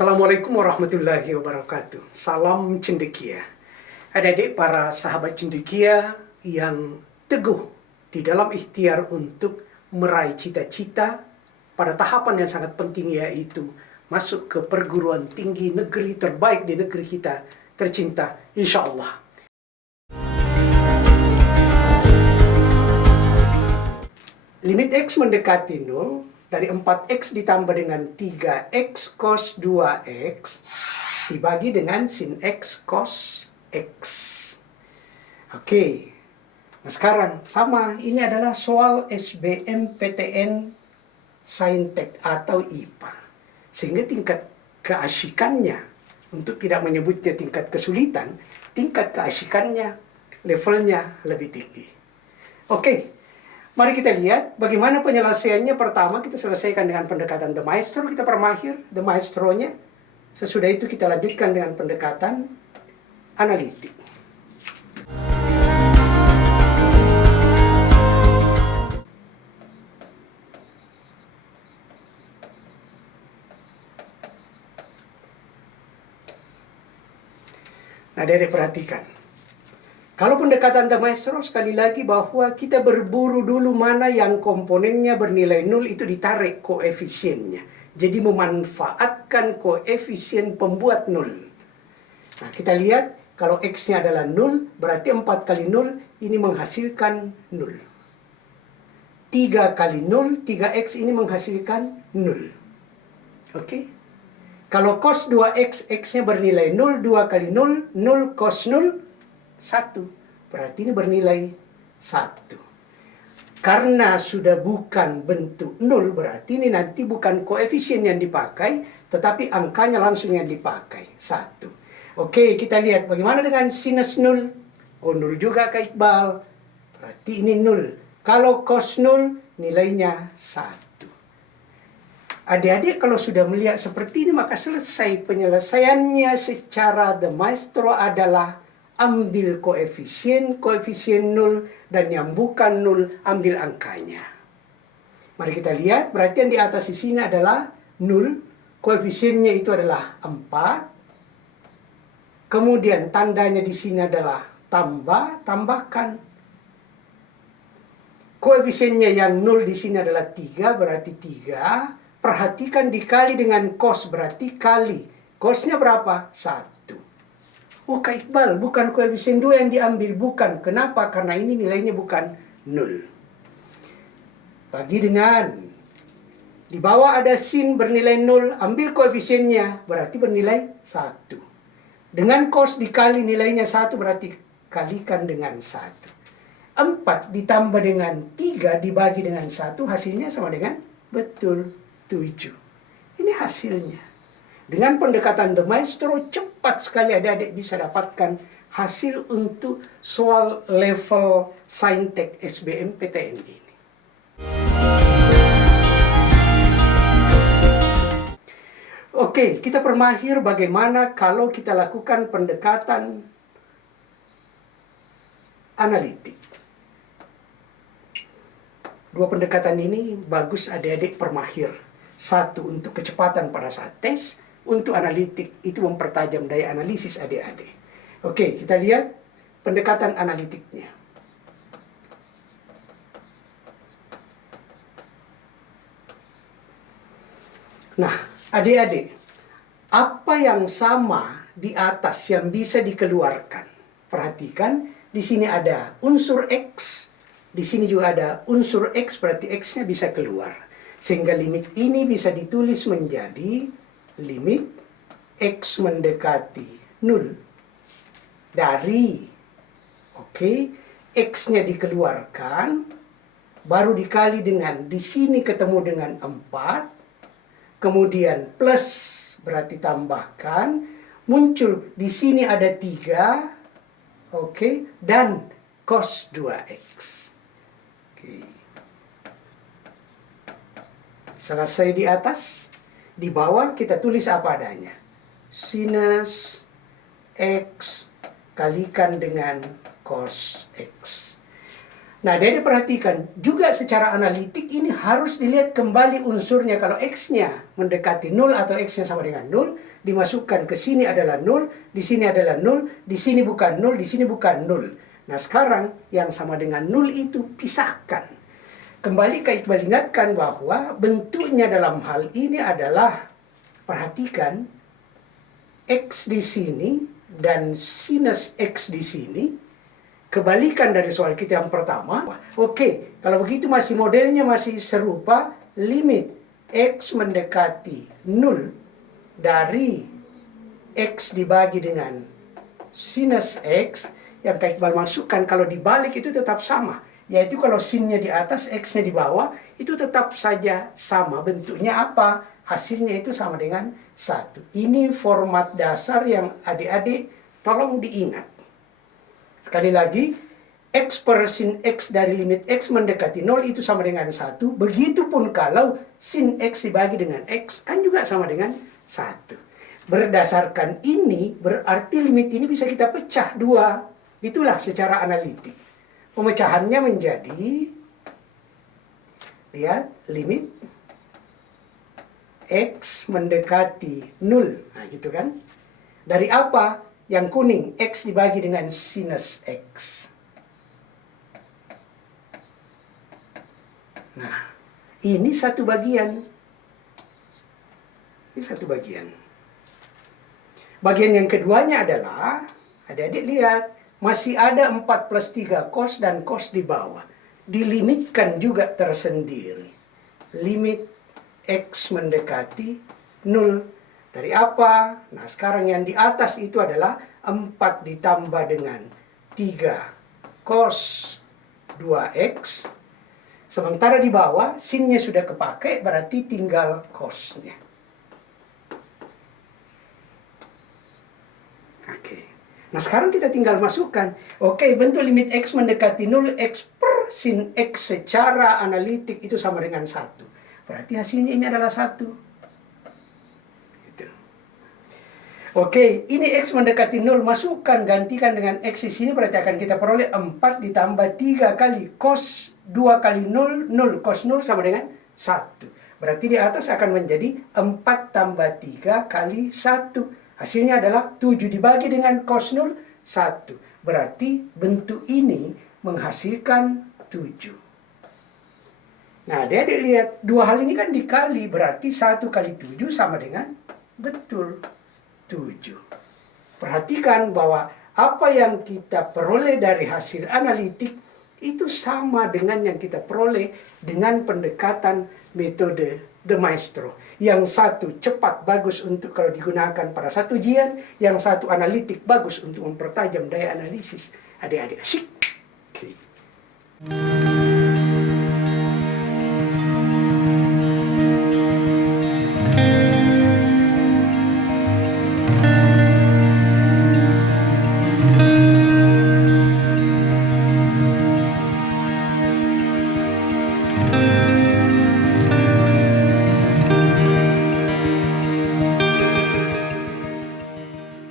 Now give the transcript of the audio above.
Assalamualaikum warahmatullahi wabarakatuh. Salam cendekia. Adik-adik para sahabat cendekia yang teguh di dalam ikhtiar untuk meraih cita-cita pada tahapan yang sangat penting, yaitu masuk ke perguruan tinggi negeri terbaik di negeri kita tercinta, insya Allah. Limit X mendekati 0. Dari 4X ditambah dengan 3X cos 2X dibagi dengan sin X cos X. Oke. Nah sekarang sama, ini adalah soal SBMPTN Saintek atau IPA. Sehingga tingkat keasyikannya, untuk tidak menyebutnya tingkat kesulitan, tingkat keasyikannya, levelnya lebih tinggi. Oke. Mari kita lihat bagaimana penyelesaiannya. Pertama kita selesaikan dengan pendekatan The Maestro, kita permahir The Maestro-nya. Sesudah itu kita lanjutkan dengan pendekatan analitik. Nah, Dede perhatikan. Kalau pendekatan The Maestro, sekali lagi bahwa kita berburu dulu mana yang komponennya bernilai 0, itu ditarik koefisiennya. Jadi memanfaatkan koefisien pembuat 0. Nah, kita lihat kalau X-nya adalah 0, berarti 4 kali 0 ini menghasilkan 0. 3 kali 0, 3X ini menghasilkan 0. Oke? Kalau cos 2X, X-nya bernilai 0, 2 kali 0, 0 cos 0, 1. Berarti ini bernilai 1. Karena sudah bukan bentuk 0, berarti ini nanti bukan koefisien yang dipakai, tetapi angkanya langsung yang dipakai, 1. Oke, kita lihat bagaimana dengan sinus 0. Oh, 0 juga Kak Iqbal. Berarti ini 0. Kalau cos 0, nilainya 1. Adik-adik kalau sudah melihat seperti ini, maka selesai penyelesaiannya secara The Maestro adalah ambil koefisien 0, dan yang bukan 0, ambil angkanya. Mari kita lihat, berarti yang di atas di sini adalah 0, koefisiennya itu adalah 4. Kemudian tandanya di sini adalah tambahkan. Koefisiennya yang 0 di sini adalah 3, berarti 3. Perhatikan dikali dengan cos, berarti kali. Cosnya berapa? 1. Oh Kak Iqbal, bukan koefisien 2 yang diambil, bukan. Kenapa? Karena ini nilainya bukan 0. Bagi dengan di bawah ada sin bernilai 0, ambil koefisiennya, berarti bernilai 1. Dengan cos dikali nilainya 1, berarti kalikan dengan 1. 4 ditambah dengan 3 dibagi dengan 1, hasilnya sama dengan betul 7. Ini hasilnya. Dengan pendekatan The Maestro, cepat sekali adik-adik bisa dapatkan hasil untuk soal level Saintek SBMPTN ini. Oke, kita permahir bagaimana kalau kita lakukan pendekatan analitik. Dua pendekatan ini bagus adik-adik permahir. Satu untuk kecepatan pada saat tes, untuk analitik itu mempertajam daya analisis adik-adik. Oke, kita lihat pendekatan analitiknya. Nah, adik-adik, apa yang sama di atas yang bisa dikeluarkan? Perhatikan, di sini ada unsur X, di sini juga ada unsur X, berarti X-nya bisa keluar. Sehingga limit ini bisa ditulis menjadi limit X mendekati 0 dari, X-nya dikeluarkan, baru dikali dengan, di sini ketemu dengan 4, kemudian plus, berarti tambahkan, muncul, di sini ada 3, dan cos 2X. Selesai di atas. Di bawah kita tulis apa adanya. Sinus X kalikan dengan cos X. Nah, Dede perhatikan, juga secara analitik ini harus dilihat kembali unsurnya. Kalau X-nya mendekati 0 atau X-nya sama dengan 0, dimasukkan ke sini adalah 0, di sini adalah 0, di sini bukan 0, di sini bukan 0. Nah, sekarang yang sama dengan 0 itu pisahkan. Kembali ke Iqbal ingatkan bahwa bentuknya dalam hal ini adalah, perhatikan, X di sini dan sinus X di sini. Kebalikan dari soal kita yang pertama. Oke, kalau begitu masih modelnya masih serupa. Limit X mendekati 0 dari X dibagi dengan sinus X. Yang Kak Iqbal masukkan, kalau dibalik itu tetap sama. Yaitu kalau sinnya di atas, X-nya di bawah, itu tetap saja sama. Bentuknya apa? Hasilnya itu sama dengan 1. Ini format dasar yang adik-adik tolong diingat. Sekali lagi, X per sin X dari limit X mendekati 0 itu sama dengan 1. Begitupun kalau sin X dibagi dengan X, kan juga sama dengan 1. Berdasarkan ini, berarti limit ini bisa kita pecah 2. Itulah secara analitik. Pemecahannya menjadi, lihat, limit X mendekati 0. Nah, gitu kan. Dari apa? Yang kuning, X dibagi dengan sinus X. Nah, ini satu bagian. Ini satu bagian. Bagian yang keduanya adalah, adik-adik lihat, masih ada 4 plus 3 cos dan cos di bawah. Dilimitkan juga tersendiri. Limit X mendekati 0. Dari apa? Nah, sekarang yang di atas itu adalah 4 ditambah dengan 3 cos 2X. Sementara di bawah, sinnya sudah kepakai, berarti tinggal cosnya. Oke. Nah, sekarang kita tinggal masukkan. Oke, bentuk limit X mendekati 0, X per sin X secara analitik itu sama dengan 1. Berarti hasilnya ini adalah 1. Oke, ini X mendekati 0, masukkan, gantikan dengan X di sini, berarti akan kita peroleh 4 ditambah 3 kali cos 2 kali 0, 0. Cos 0 sama dengan 1. Berarti di atas akan menjadi 4 tambah 3 kali 1. Hasilnya adalah 7 dibagi dengan cos 0, 1. Berarti bentuk ini menghasilkan 7. Nah, adik-adik lihat, dua hal ini kan dikali, berarti 1 kali 7 sama dengan, betul, 7. Perhatikan bahwa apa yang kita peroleh dari hasil analitik itu sama dengan yang kita peroleh dengan pendekatan metode De Maestro. Yang satu cepat, bagus untuk kalau digunakan pada satu ujian, yang satu analitik, bagus untuk mempertajam daya analisis adik-adik. Asyik. Okay.